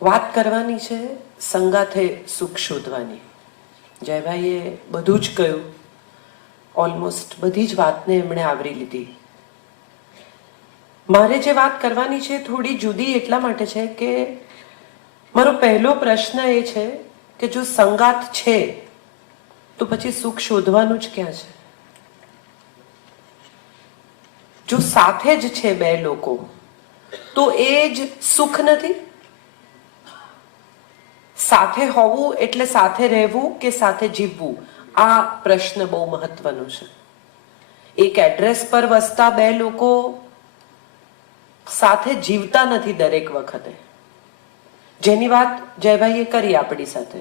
વાત કરવાની છે સંગાથે સુખ શોધવાની. જયભાઈએ બધું જ કહ્યું, ઓલમોસ્ટ બધી જ વાતને એમણે આવરી લીધી. મારે જે વાત કરવાની છે થોડી જુદી એટલા માટે છે કે મારો પહેલો પ્રશ્ન એ છે કે જો સંગાત છે તો પછી સુખ શોધવાનું જ ક્યાં છે? જો સાથે જ છે બે લોકો તો એ જ સુખ નથી? સાથે હોવું એટલે સાથે રહેવું કે સાથે જીવવું? આ પ્રશ્ન બહુ મહત્વનો છે. એક એડ્રેસ પર વસતા બે લોકો સાથે જીવતા નથી દરેક વખતે, જેની વાત જયભાઈએ કરી આપણી સાથે.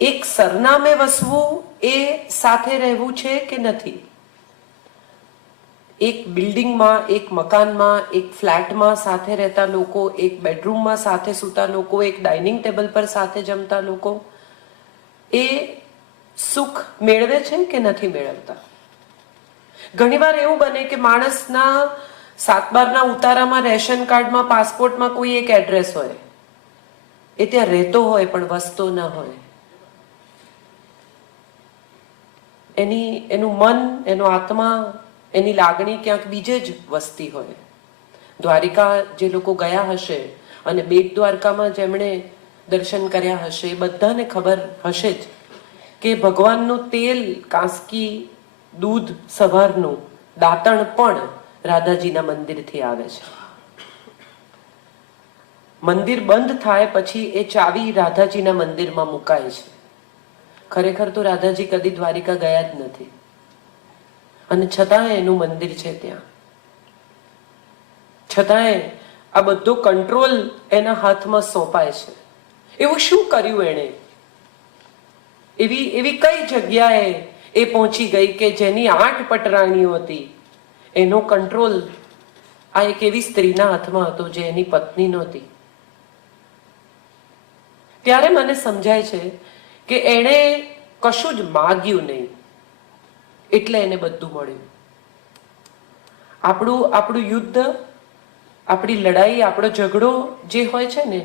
એક સરનામે વસવું એ સાથે રહેવું છે કે નથી? એક બિલ્ડિંગમાં, એક મકાનમાં, એક ફ્લેટમાં સાથે રહેતા લોકો, એક બેડરૂમમાં સાથે સૂતા લોકો, એક ડાઇનિંગ ટેબલ પર સાથે જમતા લોકો, એ સુખ મેળવે છે કે નથી મેળવતા? ઘણીવાર એવું બને કે માણસના 7/12ના ઉતારામાં, રેશન કાર્ડમાં, પાસપોર્ટમાં કોઈ એક એડ્રેસ હોય, એ ત્યાં રહેતો હોય પણ વસતો ન હોય. એનું મન, એનો આત્મા, એની લાગણી ક્યાંક બીજે જ વસતી હોય. દ્વારિકા જે લોકો ગયા હશે અને બેટ દ્વારકામાં જેમણે દર્શન કર્યા હશે એ બધાને ખબર હશે જ કે ભગવાનનું તેલ, કાંસકી, દૂધ સવારનું, દાંતણ પણ રાધાજીના મંદિરથી આવે છે. મંદિર બંધ થાય પછી એ ચાવી રાધાજીના મંદિરમાં મુકાય છે. ખરેખર તો રાધાજી કદી દ્વારિકા ગયા જ નથી, અને છતાંય એનું મંદિર છે ત્યાં. છતાંય આ બધો કંટ્રોલ એના હાથમાં સોંપાય છે. એવું શું કર્યું એણે? એવી કઈ જગ્યાએ એ પહોંચી ગઈ કે જેની 8 પટરાણીઓ હતી, એનો કંટ્રોલ આ એક એવી સ્ત્રીના હાથમાં હતો જે એની પત્ની નહોતી? ત્યારે મને સમજાય છે કે એણે કશું જ માગ્યું નહીં, એટલે એને બધું મળ્યું. આપણું યુદ્ધ, આપણી લડાઈ, આપણો ઝઘડો જે હોય છે ને,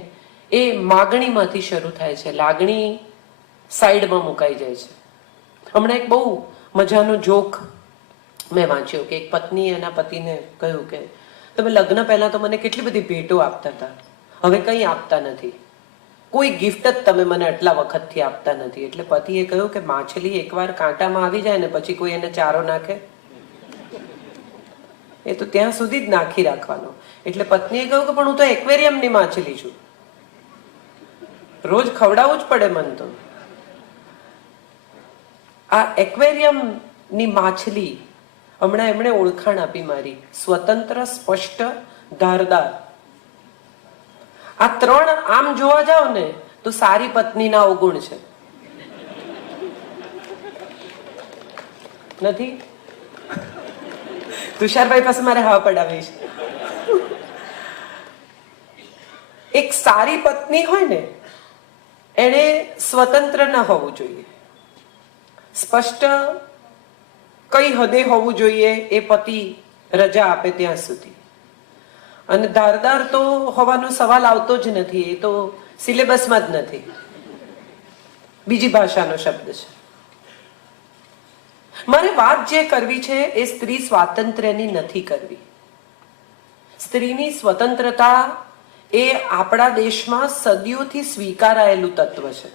એ માગણીમાંથી શરૂ થાય છે. લાગણી સાઈડમાં મુકાઈ જાય છે. હમણાં એક બહુ મજાનો જોક મેં વાંચ્યો કે એક પત્નીએ એના પતિને કહ્યું કે તમે લગ્ન પહેલા તો મને કેટલી બધી ભેટો આપતા હતા, હવે કંઈ આપતા નથી, કોઈ ગિફ્ટ જ તમે મને આટલા વખતથી આપતા નથી. એટલે પતિએ કહ્યું કે માછલી એકવાર કાંટામાં આવી જાય ને પછી કોઈ એને ચારો નાખે? એ તો ત્યાં સુધી જ નાખી રાખવાનો. એટલે પત્નીએ કહ્યું કે પણ હું તો એક્વેરિયમની માછલી છું, રોજ ખવડાવવું જ પડે મન તો. આ એક્વેરિયમની માછલી હમણાં એમણે ઓળખાણ આપી મારી: સ્વતંત્ર, સ્પષ્ટ, ધારદાર. આ 3 આમ જોવા જાવ ને તો સારી પત્નીના અવગુણ છે, નથી? તુષારભાઈ પાસે મારે હા પડાવી છે. એક સારી પત્ની હોય ને, એને સ્વતંત્ર ન હોવું જોઈએ, સ્પષ્ટ કઈ હદે હોવું જોઈએ એ પતિ રજા આપે ત્યાં સુધી, અને ધારદાર તો હોવાનો સવાલ આવતો જ નથી, એ તો સિલેબસમાં જ નથી, બીજી ભાષાનો શબ્દ છે. મારે વાત જે કરવી છે એ સ્ત્રી સ્વાતંત્ર્યની નથી કરવી. સ્ત્રીની સ્વતંત્રતા એ આપણા દેશમાં સદીઓથી સ્વીકારાયેલું તત્વ છે.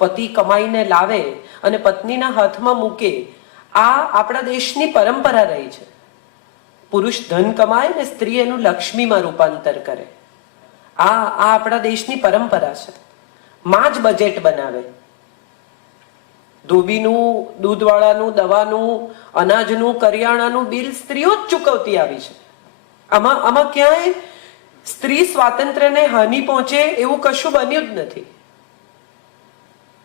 પતિ કમાઈને લાવે અને પત્નીના હાથમાં મૂકે, આ આપણા દેશની પરંપરા રહી છે. પુરુષ ધન કમાય ને સ્ત્રી એનું લક્ષ્મીમાં રૂપાંતર કરે. આ આપણા દેશની પરંપરા છે. માં જ બજેટ બનાવે. ધોબીનું, દૂધવાળાનું, દવાનું, અનાજનું, કરિયાણાનું બિલ સ્ત્રીઓ જ ચૂકવતી આવી છે. આમાં ક્યાંય સ્ત્રી સ્વાતંત્ર્યને હાનિ પહોંચે એવું કશું બન્યું જ નથી.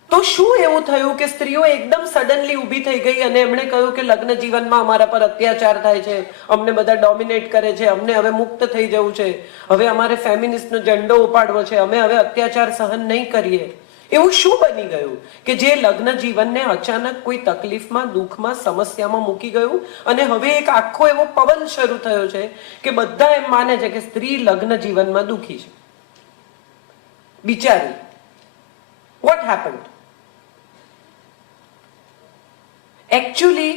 તો શું એવું થયું કે સ્ત્રીઓ એકદમ સડનલી ઊભી થઈ ગઈ અને એમણે કહ્યું કે લગ્ન જીવનમાં અમારા પર અત્યાચાર થાય છે, અમને બધા ડોમિનેટ કરે છે, અમને હવે મુક્ત થઈ જવું છે, હવે અમારે ફેમિનિસ્ટનો ઝંડો ઉપાડવો છે, અમે હવે અત્યાચાર સહન નહીં કરીએ? એવું શું બની ગયું કે જે લગ્ન જીવનને અચાનક કોઈ તકલીફમાં, દુઃખમાં, સમસ્યામાં મૂકી ગયું અને હવે એક આખો એવો પવન શરૂ થયો છે કે બધા એમ માને છે કે સ્ત્રી લગ્ન જીવનમાં દુઃખી છે? બિચારી. Vote happened? એકચ્યુઅલી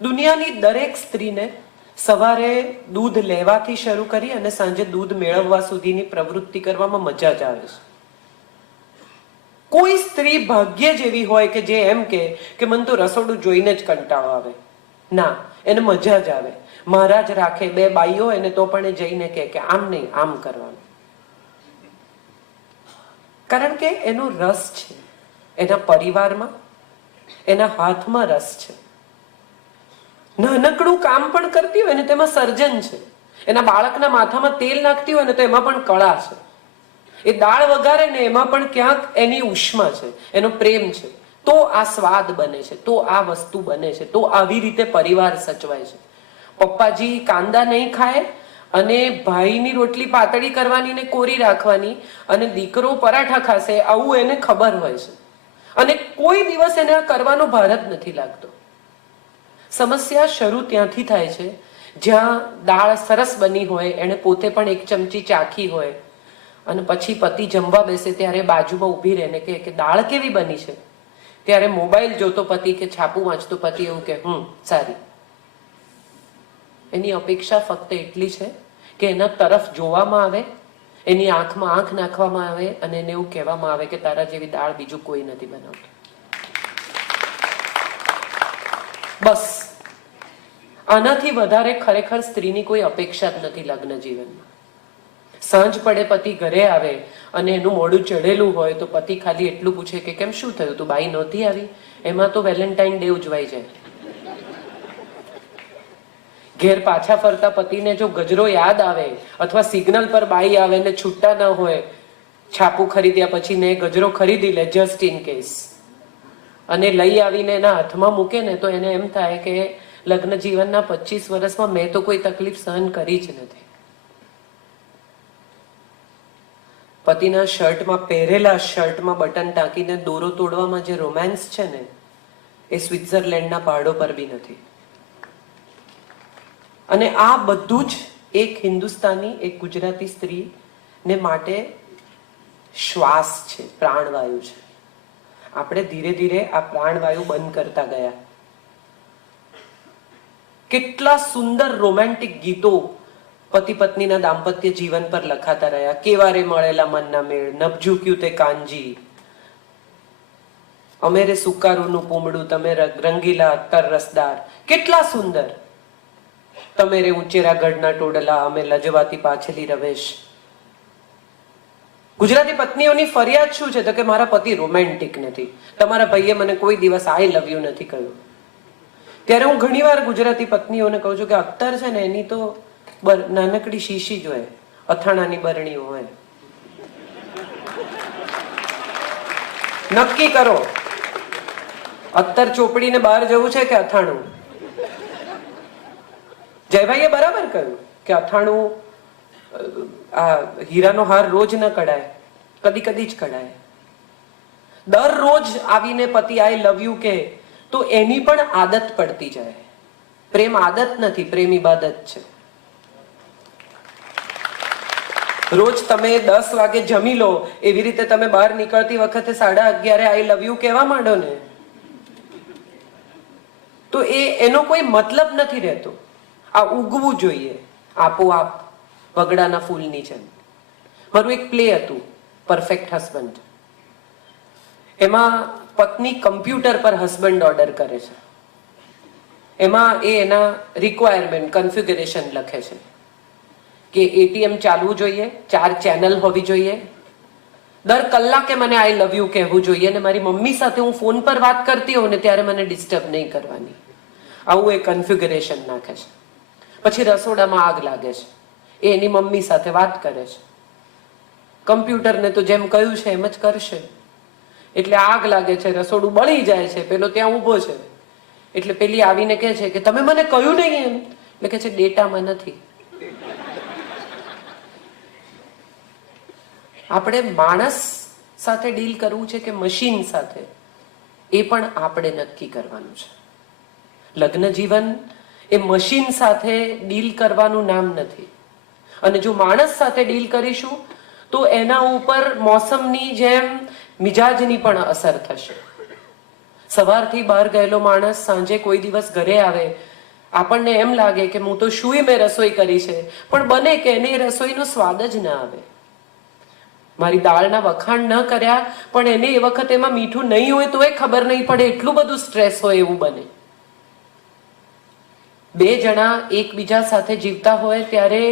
દુનિયાની દરેક સ્ત્રીને સવારે દૂધ લેવાથી શરૂ કરી અને સાંજે દૂધ મેળવવા સુધીની પ્રવૃત્તિ કરવામાં મજા જ આવે છે. કોઈ સ્ત્રી ભાગ્ય જેવી હોય કે જે એમ કે મને તો રસોડું જોઈને જ કંટાળો આવે. ના, એને મજા જ આવે. મહારાજ રાખે 2 બાઈઓ એને તો પણ એ જઈને કે આમ નહીં, આમ કરવાનું. કારણ કે એનો રસ છે, એના પરિવારમાં, એના હાથમાં રસ છે. નાનકડું કામ પણ કરતી હોય ને તેમાં સર્જન છે. એના બાળકના માથામાં તેલ નાખતી હોય ને તો એમાં પણ કળા છે. એ દાળ વઘારે ને એમાં પણ ક્યાંક એની ઉષ્મા છે, એનો પ્રેમ છે. તો આ સ્વાદ બને છે, તો આ વસ્તુ બને છે, તો આવી રીતે પરિવાર સચવાય છે. પપ્પાજી કાંદા નહીં ખાય અને ભાઈની રોટલી પાતળી કરવાની ને કોરી રાખવાની અને દીકરો પરાઠા ખાશે, આવું એને ખબર હોય છે. અને કોઈ દિવસ એને આ કરવાનો ભાર જ નથી લાગતો. સમસ્યા શરૂ ત્યાંથી થાય છે જ્યાં દાળ સરસ બની હોય, એને પોતે પણ 1 ચમચી ચાખી હોય અને પછી પતિ જમવા બેસે ત્યારે બાજુમાં ઊભી રહીને કે દાળ કેવી બની છે? ત્યારે મોબાઈલ જોતો પતિ કે છાપું વાંચતો પતિ એવું કે સારી. એની અપેક્ષા ફક્ત એટલી છે કે એના તરફ જોવામાં આવે, એની આંખમાં આંખ નાખવામાં આવે અને એને એવું કહેવામાં આવે કે તારા જેવી દાળ બીજું કોઈ નથી બનાવતું. બસ આનાથી વધારે ખરેખર સ્ત્રીની કોઈ અપેક્ષા જ નથી લગ્ન જીવનમાં. સાંજ પડે પતિ ઘરે આવે અને એનું મોઢું ચડેલું હોય તો પતિ ખાલી એટલું પૂછે કે કેમ, શું થયું, તું બાઈ નહોતી આવી? એમાં તો વેલેન્ટાઇન ડે ઉજવાઈ જાય. ઘેર પાછા ફરતા પતિને જો ગજરો યાદ આવે અથવા સિગ્નલ પર બાઈ આવે ને છૂટા ન હોય, છાપું ખરીદ્યા પછી ને ગજરો ખરીદી લે જસ્ટ ઇન કેસ અને લઈ આવીને એના હાથમાં મૂકે ને તો એને એમ થાય કે લગ્ન જીવનના 25 વર્ષમાં મેં તો કોઈ તકલીફ સહન કરી જ નથી. પતિના શર્ટમાં, પહેરેલા શર્ટમાં બટન ટાંકીને દોરો તોડવામાં જે રોમાન્સ છે ને એ સ્વિટ્ઝરલેન્ડના પહાડો પર બી નથી. અને આ બધું જ એક હિન્દુસ્તાની, એક ગુજરાતી સ્ત્રીને માટે શ્વાસ છે, પ્રાણવાયુ છે. આપણે ધીરે ધીરે આ પ્રાણવાયુ બંધ કરતા ગયા. કેટલા સુંદર રોમેન્ટિક ગીતો પતિ પત્નીના દાંપત્ય જીવન પર લખાતા રહ્યા. કેવારે મળેલા મનના મેળ, નભજુક્યું તે કાંજી, અમેરે સુકારુનું પૂમડું, તમે રંગીલા અત્તર રસદાર. કેટલા સુંદર. તમે રે ઉચેરા ગઢના ટોડલા, અમે લજવાતી પાછલી રવેશ. ગુજરાતી પત્નીઓની ફરિયાદ શું છે તો કે મારા પતિ રોમેન્ટિક નથી, તમારા ભાઈએ મને કોઈ દિવસ આઈ લવ યુ નથી કહ્યું. ત્યારે હું ઘણીવાર ગુજરાતી પત્નીઓને કહું છું કે અત્તર છે ને એની તો નાનકડી શીશી જ હોય, અથાણાની બરણીઓ હોય. નક્કી કરો, અત્તર ચોપડીને બહાર જવું છે કે અથાણું? જયભાઈએ બરાબર કહ્યું કે અથાણું, આ હીરાનો હાર રોજ ન કઢાય, કદી કદી જ કઢાય. દરરોજ આવીને પતિ આઈ લવ યુ કે તો એની પણ આદત પડતી જાય. પ્રેમ આદત નથી, પ્રેમ ઇબાદત છે. રોજ તમે 10 વાગે જમી લો એવી રીતે તમે બહાર નીકળતી વખતે 11:30 આઈ લવ યુ કહેવા માંડો ને તો એનો કોઈ મતલબ નથી રહેતો. આ ઉગવું જોઈએ આપોઆપ વગડાના ફૂલની જેમ. મારું એક પ્લે હતું પરફેક્ટ હસબન્ડ. એમાં પત્ની કમ્પ્યુટર પર હસબન્ડ ઓર્ડર કરે છે. એમાં એના રિક્વાયરમેન્ટ, કન્ફિગરેશન લખે છે કે એટીએમ ચાલવું જોઈએ, 4 ચેનલ હોવી જોઈએ, દર કલાકે મને આઈ લવ યુ કહેવું જોઈએ અને મારી મમ્મી સાથે હું ફોન પર વાત કરતી હોઉં ને ત્યારે મને ડિસ્ટર્બ નહીં કરવાની. આવું એ કન્ફિગરેશન નાખે છે. પછી રસોડામાં આગ લાગે છે, એ એની મમ્મી સાથે વાત કરે છે. કમ્પ્યુટરને તો જેમ કહ્યું છે એમ જ કરશે. એટલે આગ લાગે છે, રસોડું બળી જાય છે, પેલો ત્યાં ઊભો છે. એટલે પેલી આવીને કહે છે કે તમે મને કહ્યું નહીં એમ. એટલે કહે છે ડેટામાં નથી. આપણે માણસ સાથે ડીલ કરવું છે કે મશીન સાથે, એ પણ આપણે નક્કી કરવાનું છે. લગ્ન જીવન એ મશીન સાથે ડીલ કરવાનું નામ નથી. અને જો માણસ સાથે ડીલ કરીશું તો એના ઉપર મોસમની જેમ મિજાજની પણ અસર થશે. સવારથી બહાર ગયેલો માણસ સાંજે કોઈ દિવસ ઘરે આવે, આપણને એમ લાગે કે હું તો શુંય મેં રસોઈ કરી છે, પણ બને કે એની રસોઈનો સ્વાદ જ ના આવે. મારી દાળના વખાણ ન કર્યા પણ એને એ વખત એમાં મીઠું નહીં હોય તો એ ખબર નહીં પડે, એટલું બધું સ્ટ્રેસ હોય એવું બને. બે જણા એકબીજા સાથે જીવતા હોય ત્યારે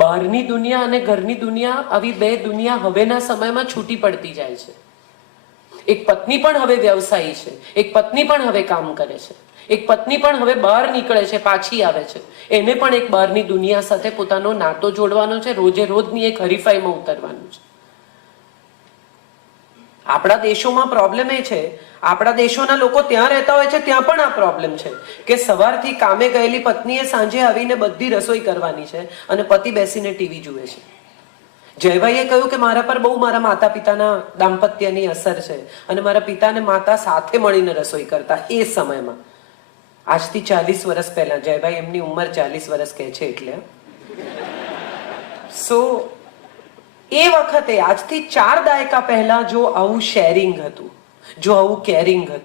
બહારની દુનિયા અને ઘરની દુનિયા, આવી બે દુનિયા હવેના સમયમાં છૂટી પડતી જાય છે. એક પત્ની પણ હવે વ્યવસાયી છે, એક પત્ની પણ હવે કામ કરે છે, એક પત્ની પણ હવે બહાર નીકળે છે, પાછી આવે છે. એને પણ એક બહારની દુનિયા સાથે પોતાનો નાતો જોડવાનો છે, રોજે રોજની એક હરીફાઈમાં ઉતરવાનું છે. આપણા દેશોમાં પ્રોબ્લેમ એ છે, આપણા દેશોના લોકો ત્યાં રહેતા હોય છે ત્યાં પણ આ પ્રોબ્લેમ છે કે સવારથી કામે ગયેલી પત્નીએ સાંજે આવીને બધી રસોઈ કરવાની છે અને પતિ બેસીને ટીવી જુએ છે. જયભાઈએ કહ્યું કે મારા પર બહુ મારા માતા પિતાના દાંપત્યની અસર છે અને મારા પિતા અને માતા સાથે મળીને રસોઈ કરતા એ સમયમાં. આજથી 40 વર્ષ પહેલા, જયભાઈ એમની ઉંમર 40 વર્ષ કહે છે એટલે. સો એ વખતે આજથી 4 દાયકા પહેલા જો આવું શેરિંગ હતું, જો આવું કેરિંગ હતું,